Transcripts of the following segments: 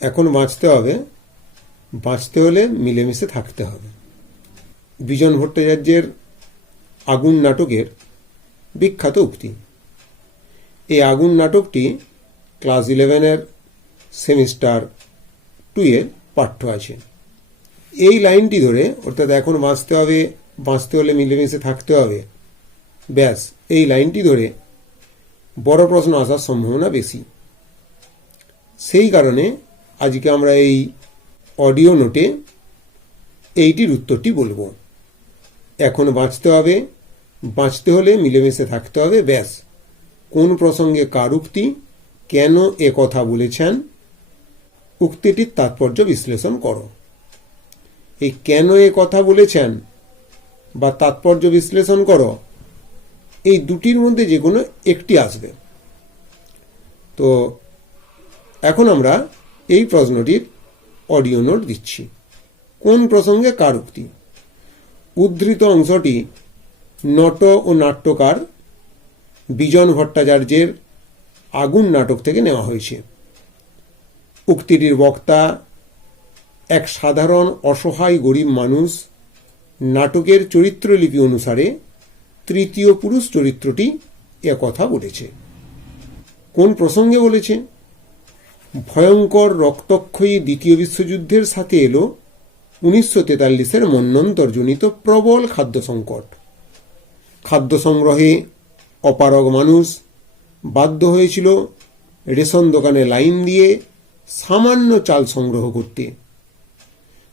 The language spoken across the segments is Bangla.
এখন বাঁচতে হবে। বাঁচতে হলে মিলেমিশে থাকতে হবে। বিজন ভট্টাচার্যের আগুন নাটকের বিখ্যাত উক্তি। এই আগুন নাটকটি ক্লাস ইলেভেনের সেমিস্টার টু এর পাঠ্য আছে। এই লাইনটি ধরে অর্থাৎ এখন বাঁচতে হবে, বাঁচতে হলে মিলেমিশে থাকতে হবে। ব্যাস, এই লাইনটি ধরে বড় প্রশ্ন আসার সম্ভাবনা বেশি। সেই কারণে আজকে আমরা এই অডিও নোটে এইটির উত্তরটি বলব। এখন বাঁচতে হবে, বাঁচতে হলে মিলেমিশে থাকতে হবে, ব্যাস। কোন প্রসঙ্গে কার উক্তি, কেন এ কথা বলেছেন, উক্তিটির তাৎপর্য বিশ্লেষণ করো। এই কেন এ কথা বলেছেন বা তাৎপর্য বিশ্লেষণ করো, এই দুটির মধ্যে যে কোনো একটি আসবে। তো এখন আমরা এই প্রশ্নটির অডিও নোট দিচ্ছি। কোন প্রসঙ্গে কার উক্তি? উদ্ধৃত অংশটি নট ও নাট্যকার বিজন ভট্টাচার্যের আগুন নাটক থেকে নেওয়া হয়েছে। উক্তিটির বক্তা এক সাধারণ অসহায় গরিব মানুষ নাটকের চরিত্রলিপি অনুসারে তৃতীয় পুরুষ চরিত্রটি কথা বলেছে। কোন প্রসঙ্গে বলেছে? ভয়ঙ্কর রক্তক্ষয়ী দ্বিতীয় বিশ্বযুদ্ধের সাথে এলো উনিশশো তেতাল্লিশের মন্বন্তরজনিত প্রবল খাদ্য সংকট। খাদ্য সংগ্রহে অপারগ মানুষ বাধ্য হয়েছিল রেশন দোকানে লাইন দিয়ে সামান্য চাল সংগ্রহ করতে।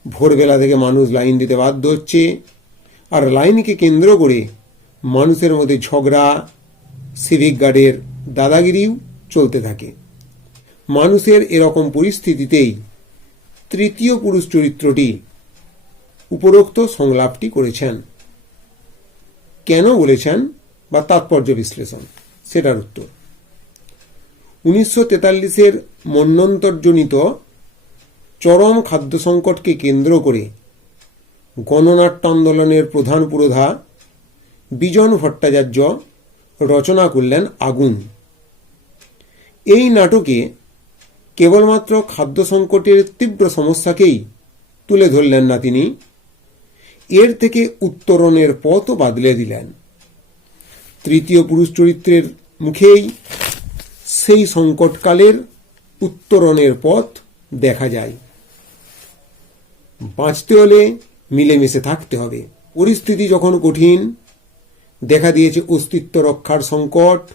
ভোরবেলা থেকে মানুষ লাইন দিতে বাধ্য হচ্ছে আর লাইনকে কেন্দ্র করে মানুষের মধ্যে ঝগড়া সিভিক গার্ডের দাদাগিরিও চলতে থাকে। মানুষের এরকম পরিস্থিতিতেই তৃতীয় পুরুষ চরিত্রটি উপরোক্ত সংলাপটি করেছেন। কেন বলেছেন? বা তাৎপর্য বিশ্লেষণ, সেটার উত্তর। উনিশশো তেতাল্লিশের মন্বন্তরজনিত চরম খাদ্য সংকটকে কেন্দ্র করে গণনাট্য আন্দোলনের প্রধান পুরোধা বিজন ভট্টাচার্য রচনা করলেন আগুন। এই নাটকে কেবলমাত্র খাদ্য সংকটের তীব্র সমস্যাকেই তুলে ধরলেন না তিনি। এর থেকে উত্তরণের পথও বাদলে দিলেন। তৃতীয় পুরুষ চরিত্রের মুখেই সেই সংকটকালের উত্তরণের পথ দেখা যায়। বাঁচতে হলে মিলেমিশে থাকতে হবে। পরিস্থিতি যখন কঠিন, দেখা দিয়েছে অস্তিত্ব রক্ষার সংকট,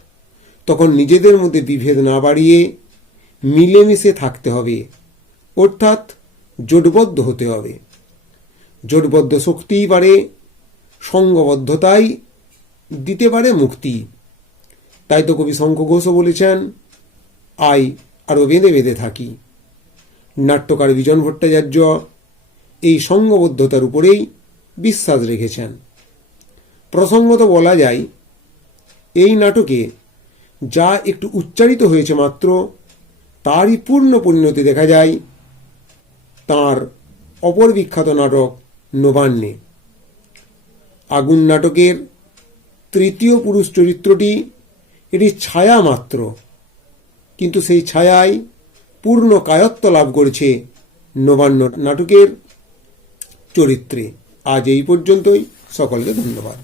তখন নিজেদের মধ্যে বিভেদ না বাড়িয়ে মিলেমিশে থাকতে হবে। অর্থাৎ জোটবদ্ধ হতে হবে। জোটবদ্ধ শক্তিই পারে, সঙ্গবদ্ধতাই দিতে পারে মুক্তি। তাই তো কবি শঙ্খ ঘোষও বলেছেন, আই আরও বেঁধে বেঁধে থাকি। নাট্যকার বিজন ভট্টাচার্য এই সঙ্গবদ্ধতার উপরেই বিশ্বাস রেখেছেন। প্রসঙ্গত বলা যায়, এই নাটকে যা একটু উচ্চারিত হয়েছে মাত্র তারই পূর্ণ পরিণতি দেখা যায় তার অপর বিখ্যাত নাটক নবান্নে। আগুন নাটকের তৃতীয় পুরুষ চরিত্রটি এটি ছায়া মাত্র, কিন্তু সেই ছায়ায় পূর্ণ কায়ত্ব লাভ করেছে নবান্ন নাটকের চরিত্রে। আজ এই পর্যন্তই, সকলকে ধন্যবাদ।